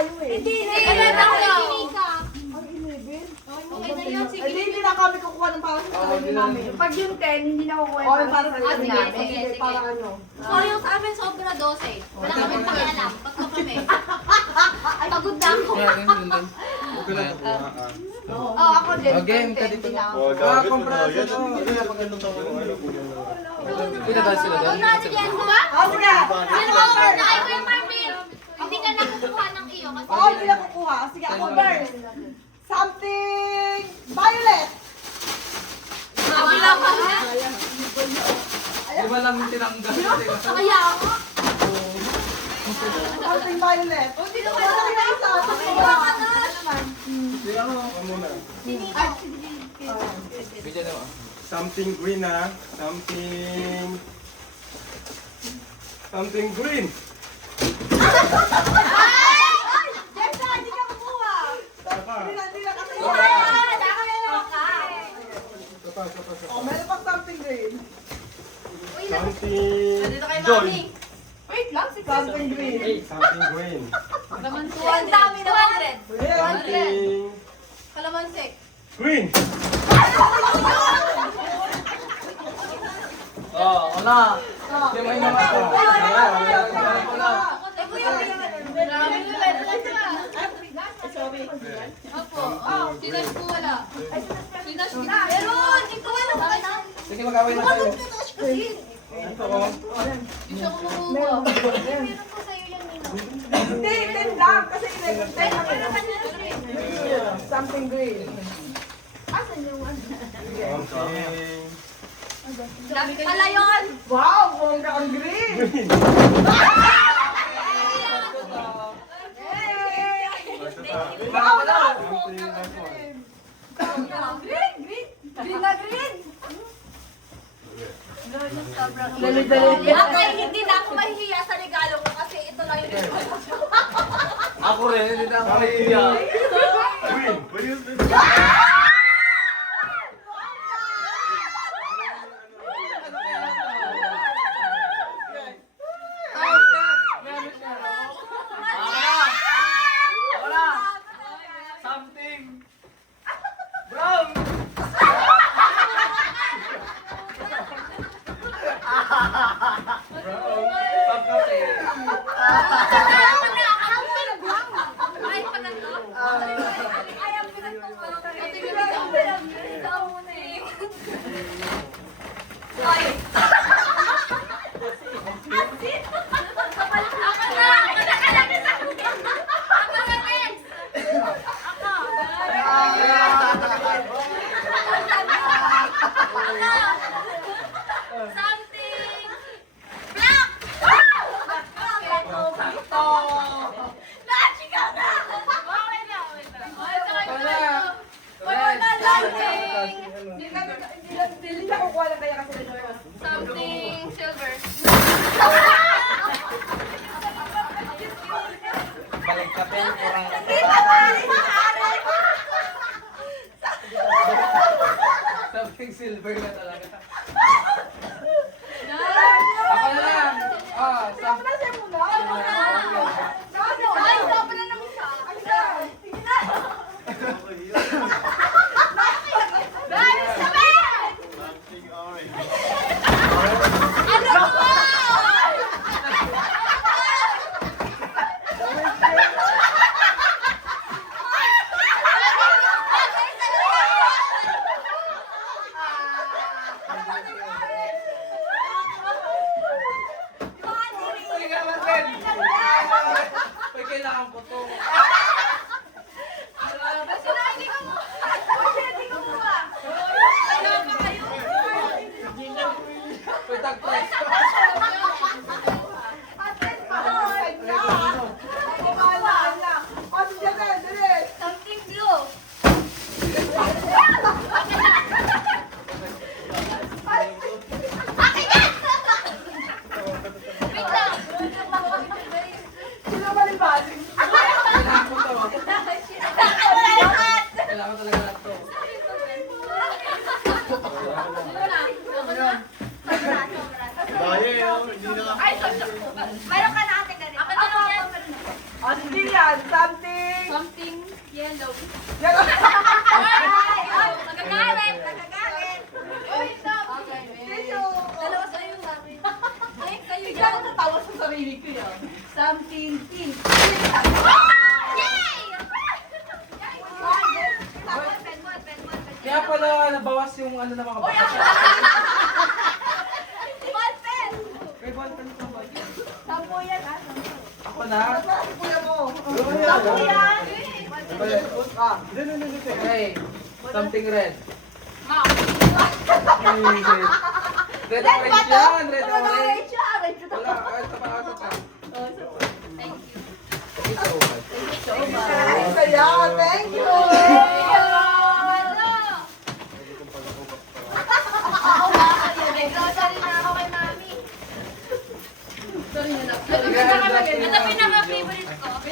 tayo eh. Hindi na kayo. Ang 11? Okay na yun, sige. Hindi na kami kukuha ng para sa sarili namin. Pag yung 10, hindi na kukuha Okay, para sa sarili sige, namin. sige, sige. Para ano. So, yung sa amin sobra 12. Wala kami pakialam. Tatlo kami. Pagod na ako. Huwag ka lang kukuha ka. Oo, ako din. Okay, Pag 10, hindi na ako. Ah, kompraso to. Pinadal sila doon. Huwag na, sige, ano ba? Oh, sige. Sino ka over na? Ay, Kuya Marvin. Hindi ka na kukuha ng iyo. Kasi Oo, hindi na kukuha. Sige, ako first. Something violet. Kabila ka na. Di ba lang tinanggal? Kaya ako. Something violet. Hindi na Wala kayo. na isa. Kuha ka na. Di ako. Muna. Bigyan mo. Something green ah. Something green. Jessa, hindi ka kukuha. Hindi na kasi. Oh, meron pang something green. Something joy. Wait lang, Something green. Something green. Ang dami na 100. Something Kalamansi. green. Oo, wala. Di ba yung mga to? Wala. Eh, kuya, marami na meron lang sila. Opo. Sinash po wala. Sinash po. Meron! Ito wala ka na. Sige, mag-away na tayo. Ito oh. Hindi siya kumukuha. Meron po sa'yo yan, Nino. Hindi, 10 lang. Kasi 11, 10 kami. Something green. Something Dami pala yun! Wow, bongga ang green. green. Wow, wala. Green, green. Green na green. Akay, hindi na ako mahihiya sa regalo ko kasi ito lang yung Ako rin, hindi na ako mahihiya. Green. What is this? Wala. Something. Brown. Ay, paganto? Ay, ang pinagto mo. Ito yung pinagto mo na eh. Ay. Ako na! Ako na ka lang sa akin! Ako na next! Ako! Something black! Nachika na! Okay na, okay na. Wala na lighting! Hindi na kukuha lang kaya kasi nag-join. Something silver. Balik ka pen, kurang. Something silver na talaga. Ako na lang. Ah, something. Ay, sobra ng isa. Dahil sabihin! Something orange. Ano ko? Sige naman, Ben. May kailangan ko to. Hindi ka mo. Hindi ka mo ba? Ano ba kayo? May tagpas. Something blue. Akin yan! Wait lang. Kailangan ko to. Kailangan ko talaga lahat to. Dahil, hindi na Ay, mayroon ka na ate ganito. Ako na lang yan. Hindi yan. Something. Something yellow. Yellow. Nagagalit! Nagagalit! Uy, stop. Okay, Tissue. Dalawa sa'yo sa akin. Ay, sa'yo Bigla ako yan. natawa sa sarili ko yun. Something pink. Yay! Pen mo, pen mo. Kaya pala nabawas yung ano na mga baka. Ball pen! May ball pen ka ba? Sampo yan, ah. Ako na. Nasaan si kuya mo? Sampo yan. Ah. Okay. Something red. Ah, Red orange yan. Red orange. orange siya. Orange ito. Wala. Ito pa. Thank you. Ito.